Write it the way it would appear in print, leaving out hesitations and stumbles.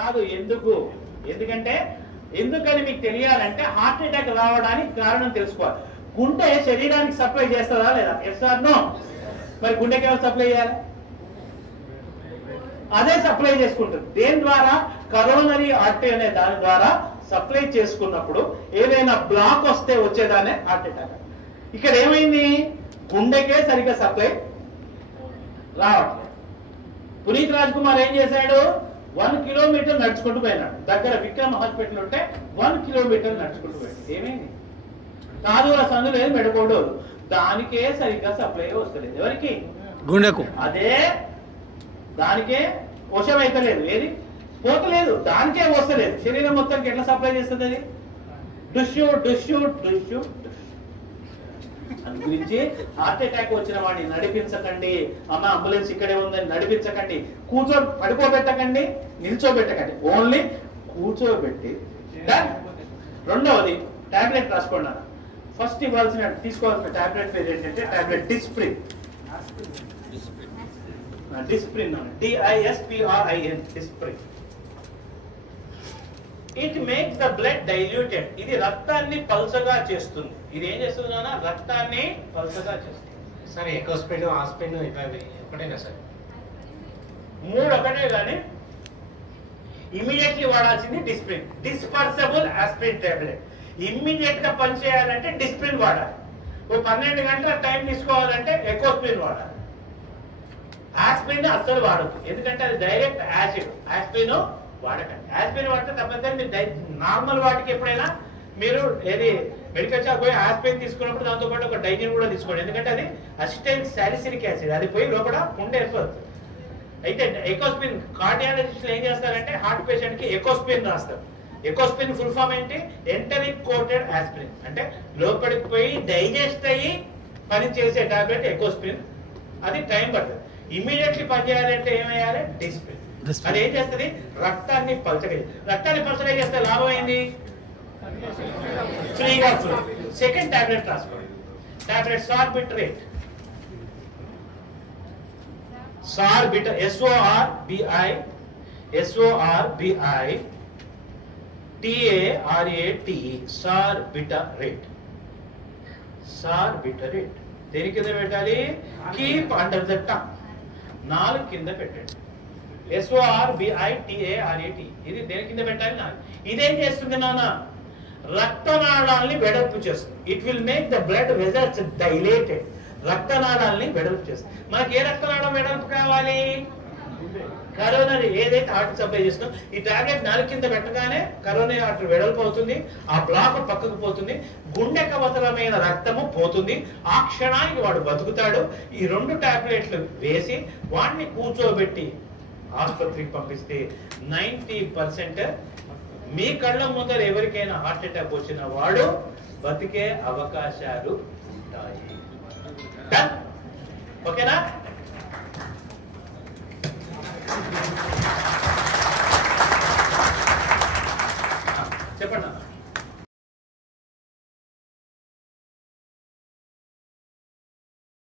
కాదు. ఎందుకు? ఎందుకంటే ఎందుకని మీకు తెలియాలంటే హార్ట్ అటాక్ రావడానికి కారణం తెలుసుకోవాలి. గుండె శరీరానికి సప్లై చేస్తుందా లేదా? Yes or no? మరి గుండెకి ఎవరు సప్లై చేయాలి? అదే సప్లై చేసుకుంటుంది. దేని ద్వారా? కరోనరీ ఆర్టరీ అనే దాని ద్వారా సప్లై చేసుకున్నప్పుడు ఏదైనా బ్లాక్ వస్తే వచ్చేదానే హార్ట్ అటాక్. ఇక్కడ ఏమైంది? గుండెకే సరిగ్గా సప్లై రావట్లేదు. పునీత్ రాజ్ కుమార్ ఏం చేశాడు? 1 కిలోమీటర్ నడుచుకుంటూ పోయినాడు. దగ్గర విక్రమ్ హాస్పిటల్ ఉంటే 1 కిలోమీటర్ నడుచుకుంటూ పోయాడు. ఏమైంది? కాదుల సందు లేదు, మెడకోడు, దానికే సరిగ్గా సప్లై వస్తలేదు. ఎవరికి? గుండెకు. అదే దానికే వశం అయితే లేదు, ఏది పోతలేదు, దానికే వస్తలేదు. శరీరం మొత్తానికి ఎట్లా సప్లై చేస్తుంది అది? డుష్యూ డుష్యూ డుష్యూ. అందు గురించి హార్ట్ అటాక్ వచ్చిన వాడిని నడిపించకండి. అమ్మ అంబులెన్స్ ఇక్కడే ఉందని నడిపించకండి. పడిపోబెట్టకండి, నిల్చోబెట్టకండి, ఓన్లీ కూర్చోబెట్టి. రెండవది టాబ్లెట్ రాసుకోండి. ఫస్ట్ తీసుకోవాల్సిన టాబ్లెట్ పేరు ఏంటంటే tablet Disprin. Disprin, DISPRIN, Disprin. It makes the blood diluted. ఇది రక్తాన్ని పల్చగా చేస్తుంది. ఇది ఏం చేస్తుంది నాన్న? రక్తాన్ని పల్చగా చేస్తుంది. సార్ ఎకోస్పిన్, ఆస్పిన్ ఒకటేనా సార్? 3 ఒకటే కానీ ఇమీడియట్లీ వాడాల్సింది Disprin. Dispersible aspirin tablet. Immediate గా పనిచేయాలంటే డిస్ప్రిన్ వాడాలి. 12 గంటల టైం తీసుకోవాలంటే ఎకోస్పిన్ వాడాలి. ఆస్పిరిన్ అస్సలు వాడద్దు, ఎందుకంటే అది డైరెక్ట్ యాసిడ్. ఆస్పిరిన్ వాడకండి. ఆస్పిరిన్ వాడితే తప్పనిసరి మీరు నార్మల్ వాటికి ఎప్పుడైనా మీరు ఏది మెడికల్ షాప్ పోయి ఆస్పిరిన్ తీసుకున్నప్పుడు దాంతో పాటు ఒక డైజిన్ కూడా తీసుకోండి. ఎందుకంటే అది అసిటైల్ సాలిసిలిక్ యాసిడ్, అది పోయి లోపల పుండె ఏర్పడుతుంది. అయితే ఎకోస్పిన్ కార్డియాలజిస్టులు ఏం చేస్తారంటే హార్ట్ పేషెంట్ కి ఎకోస్పిన్ రాస్తారు. ఎకోస్పిన్ ఫుల్ ఫామ్ ఏంటి? Enteric coated aspirin. అంటే లోపలికి పోయి డైజెస్ట్ అయ్యి పని చేసే టాబ్లెట్ ఎకోస్పిన్. అది టైం పడుతుంది. ఇమీడియట్లీ పనిచేయాలంటే ఏమయ్యాలి? డిస్ప్రిన్. అది ఏం చేస్తుంది? రక్తాన్ని పల్చగా. రక్తాన్ని పల్చగా చేస్తే లాభం ఏంది? ఫ్రీగా ఫ్లో. సెకండ్ టాబ్లెట్ రాసుకోండి. టాబ్లెట్ సార్బిట్రేట్. సార్బిటర్, SORBITARATE, సార్బిటరేట్. సార్బిటరేట్ దేని కింద పెట్టాలి? కీప్ అండర్ ద టంగ్, నాలుగు కింద పెట్టండి. SORBITARATE ఇది దేని కింద పెట్టాలి? నాలుగు. ఇదేం చేస్తుంది నాన్న? రక్తనాళాల్ని వెడల్పు చేస్తుంది. It will make the blood vessels dilated. రక్తనాళాల్ని వెడల్పు చేస్తుంది. మనకి ఏ రక్తనాళం వెడల్పు కావాలి? కరోనరీ, ఏదైతే హార్ట్ సప్లై చేస్తుందో ఈ టాబ్లెట్ నాలుగు కింద పెట్టగానే కరోనరీ ఆర్టరీ వెడల్పు అవుతుంది. ఆ బ్లాక్ పక్కకు పోతుంది. గుండెకు అవసరమైన రక్తము పోతుంది. ఆ క్షణానికి వాడు బతుకుతాడు. ఈ 2 టాబ్లెట్లు వేసి వాడిని కూర్చోబెట్టి ఆసుపత్రికి పంపిస్తే 90% మీ కళ్ళ ముందర ఎవరికైనా హార్ట్ అటాక్ వచ్చిన వాడు బతికే అవకాశాలు ఉంటాయి. ఓకేనా?